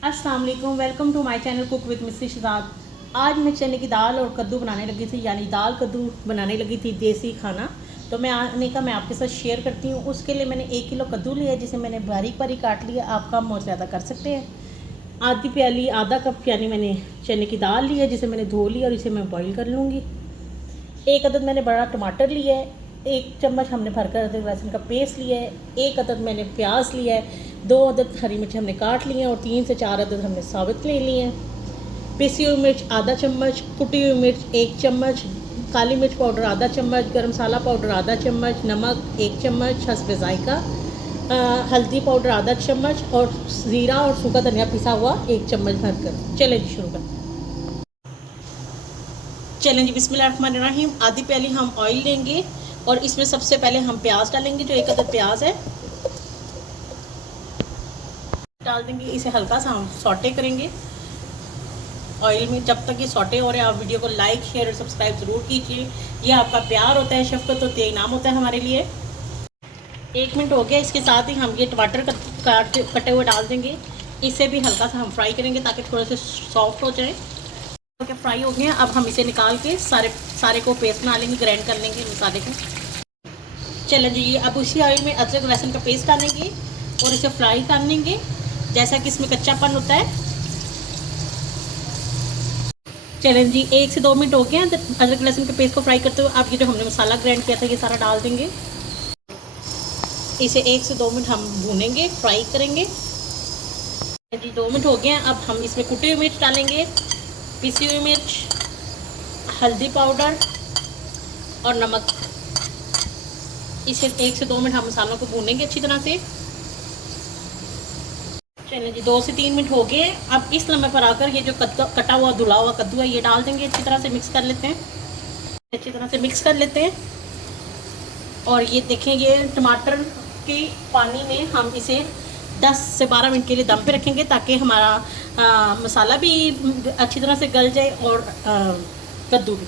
अस्सलाम वालेकुम, welcome to my channel cook with Missi Shahzad. आज मैं चने की दाल और कद्दू बनाने लगी थी, यानी दाल कद्दू बनाने लगी थी, देसी खाना। तो मैं आपके साथ शेयर करती हूँ। उसके लिए मैंने 1 किलो कद्दू लिया, जिसे मैंने बारीक बारीक काट लिया। आप कम और ज़्यादा कर सकते हैं। आधी प्याली आधा कप यानी मैंने चने की दाल ली है, जिसे मैंने धो लिया और इसे मैं बॉईल कर लूँगी। 1 अदद मैंने बड़ा टमाटर लिया है। 1 चम्मच हमने भरकर अदरक लहसुन का पेस्ट लिया है। 1 अदद मैंने प्याज लिया है। 2 अदद हरी मिर्च हमने काट लिए हैं और 3 से 4 अदद हमने साबित ले लिए हैं। पिसी हुई मिर्च आधा चम्मच, कुटी हुई मिर्च 1 चम्मच, काली मिर्च पाउडर आधा चम्मच, गरम मसाला पाउडर आधा चम्मच, नमक 1 चम्मच, हस्ब जायका, हल्दी पाउडर आधा चम्मच और ज़ीरा और सूखा धनिया पिसा हुआ 1 चम्मच भरकर। चलें जी शुरू करें। चलें जी, बिस्मिल्लाहिर्रहमानिर्रहीम। आधी प्याली हम ऑयल लेंगे और इसमें सबसे पहले हम प्याज डालेंगे। जो 1 अदद प्याज है डाल देंगे। इसे हल्का सा हम सॉटे करेंगे ऑयल में। जब तक ये सॉटे हो रहे हैं, आप वीडियो को लाइक शेयर और सब्सक्राइब ज़रूर कीजिए। ये आपका प्यार होता है, शफ़क़त होती है, इनाम होता है हमारे लिए। 1 मिनट हो गया। इसके साथ ही हम ये टमाटर कटे हुए डाल देंगे। इसे भी हल्का सा हम फ्राई करेंगे ताकि थोड़े से सॉफ्ट हो जाए। ओके, फ्राई हो गए हैं। अब हम इसे निकाल के सारे को पेस्ट बना लेंगे, ग्राइंड कर लेंगे मसाले को। चलें जी, अब उसी ऑयल में अदरक लहसुन का पेस्ट डालेंगे और इसे फ्राई कर लेंगे जैसा कि इसमें कच्चापन होता है। चलें जी, 1 से 2 मिनट हो गए हैं अदरक लहसुन के पेस्ट को फ्राई करते हुए। अब ये जो हमने मसाला ग्राइंड किया था ये सारा डाल देंगे। इसे 1 से 2 मिनट हम भूनेंगे, फ्राई करेंगे जी। 2 मिनट हो गए हैं। अब हम इसमें कुटी हुई मिर्च डालेंगे, पिसी हुई मिर्च, हल्दी पाउडर और नमक। इसे 1 से 2 मिनट हम मसालों को भूनेंगे अच्छी तरह से। चलिए जी, 2 से 3 मिनट हो गए। अब इस लम्हे पर आकर ये जो कटा हुआ धुला हुआ कद्दू है ये डाल देंगे। अच्छी तरह से मिक्स कर लेते हैं, अच्छी तरह से मिक्स कर लेते हैं। और ये देखें, ये टमाटर के पानी में हम इसे 10 से 12 मिनट के लिए दम पे रखेंगे ताकि हमारा मसाला भी अच्छी तरह से गल जाए और कद्दू भी।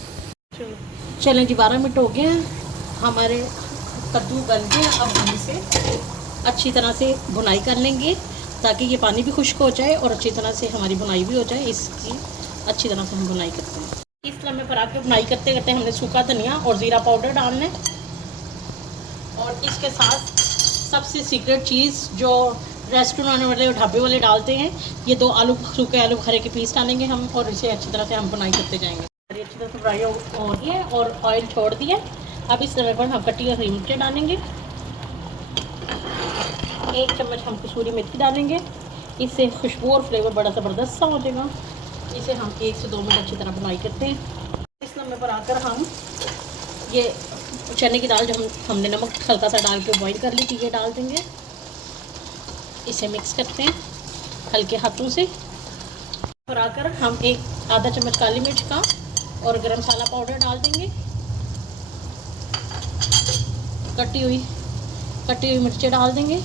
चलें जी, 12 मिनट हो गए हैं, हमारे कद्दू गल गए। अब हम इसे अच्छी तरह से भुनाई कर लेंगे ताकि ये पानी भी खुश्क हो जाए और अच्छी तरह से हमारी बुनाई भी हो जाए। इसकी अच्छी तरह से हम बुनाई करते हैं। इस लम्हे पर आके बुनाई करते करते हमने सूखा धनिया और ज़ीरा पाउडर डालना है। और इसके साथ सबसे सीक्रेट चीज़ जो रेस्टोरेंट वाले और ढाबे वाले डालते हैं, ये 2 सूखे आलू बुखारे के पीस डालेंगे हम और इसे अच्छी तरह से हम बुनाई करते जाएंगे। अच्छी तरह से फ्राई हो रही है और ऑयल छोड़ दिया। अब इस तरह पर हम कटी हुई हरी मिर्चें डालेंगे। 1 चम्मच हम कसूरी मेथी डालेंगे। इससे खुशबू और फ्लेवर बड़ा ज़बरदस्त सा हो जाएगा। इसे हम 1 से 2 मिनट अच्छी तरह बुनाई करते हैं। इस लम्हे पर आकर हम ये चने की दाल जो हमने नमक हल्का सा डाल के बॉईल कर ली थी ये डाल देंगे। इसे मिक्स करते हैं हल्के हाथों से। और आकर हम आधा चम्मच काली मिर्च का और गरम मसाला पाउडर डाल देंगे। कटी हुई मिर्चें डाल देंगे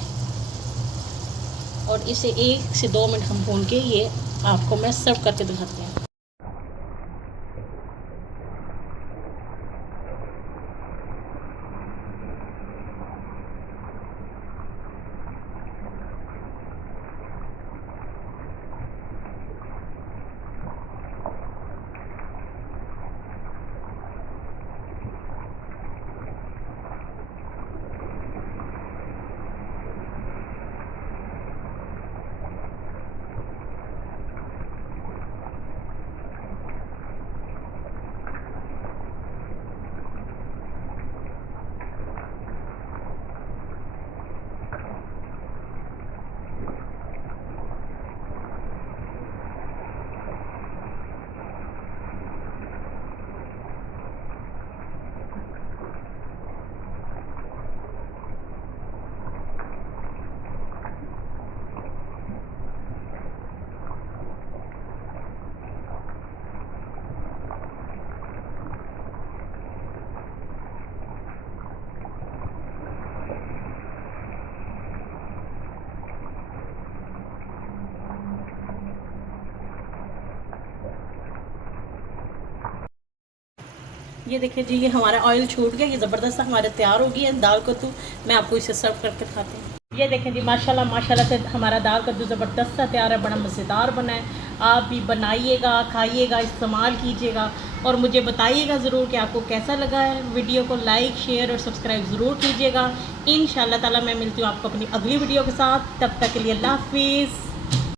और इसे 1 से 2 मिनट हम भून के ये आपको मैं सर्व करके दिखाती हूँ। ये देखिए जी, ये हमारा ऑयल छूट गया। ये ज़बरदस्त हमारे तैयार हो गई है दाल कद्दू। मैं आपको इसे सर्व करके दिखाती हूँ। ये देखें जी, माशाल्लाह माशाल्लाह से हमारा दाल कद्दू ज़बरदस्त सा तैयार है, बड़ा मज़ेदार बना है। आप भी बनाइएगा, खाइएगा, इस्तेमाल कीजिएगा और मुझे बताइएगा ज़रूर कि आपको कैसा लगा है। वीडियो को लाइक, शेयर और सब्सक्राइब ज़रूर कीजिएगा। इंशाअल्लाह ताला मैं मिलती हूँ आपको अपनी अगली वीडियो के साथ। तब तक के लिए अल्लाह हाफ़िज़।